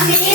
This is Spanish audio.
Amén.